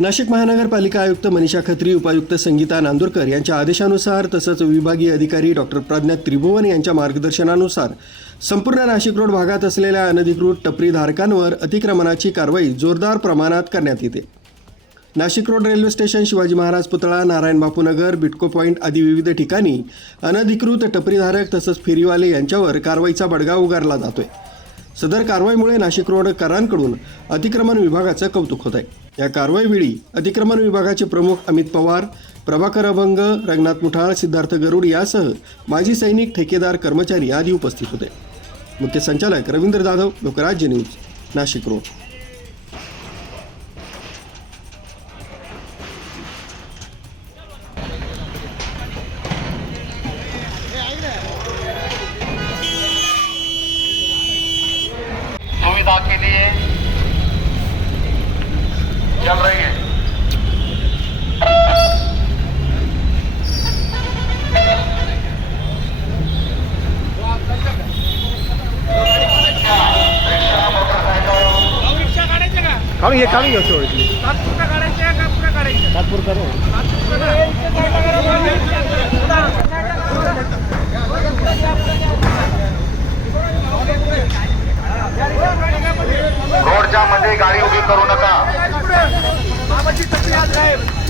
नाशिक महानगरपालिका आयुक्त मनीषा खत्री उपायुक्त संगीता नांदुरकर यांच्या आदेशानुसार तसंच विभागीय अधिकारी डॉक्टर प्रज्ञा त्रिभुवन यांच्या मार्गदर्शनानुसार संपूर्ण नाशिक रोड भागात असलेल्या अनधिकृत टपरीधारकांवर अतिक्रमणाची कारवाई जोरदार प्रमाणात करण्यात येते. Nashik road railway station Shivaji Maharaj पुतळा नारायण बापूनगर बिटको पॉईंट आदी विविध ठिकाणी अनधिकृत टपरीधारक तसंच फेरीवाले यांच्यावर कारवाईचा बडगा उगारला जातोय. सदर कारवाईमुळे नाशिक रोडकरांकडून अतिक्रमण विभागाचं कौतुक होत आहे या कारवाईवेळी अतिक्रमण विभागाचे प्रमुख अमित पवार प्रभाकर अभंग रंगनाथ मुठाळ सिद्धार्थ गरुड यासह माजी सैनिक ठेकेदार कर्मचारी आदी उपस्थित होते. मुख्य संचालक रवींद्र जाधव लोकराज्य न्यूज नाशिक रोड. के लिए चल रही है। रिक्षा काढायचे का काढून घे काढून घ्या थोडी तात्पुरता काढायचे का पुढे काढायचे तात्पुरता. रोडच्या मध्ये गाडी उभी करू नका પચીસ પચીસ હાથ સાહેબ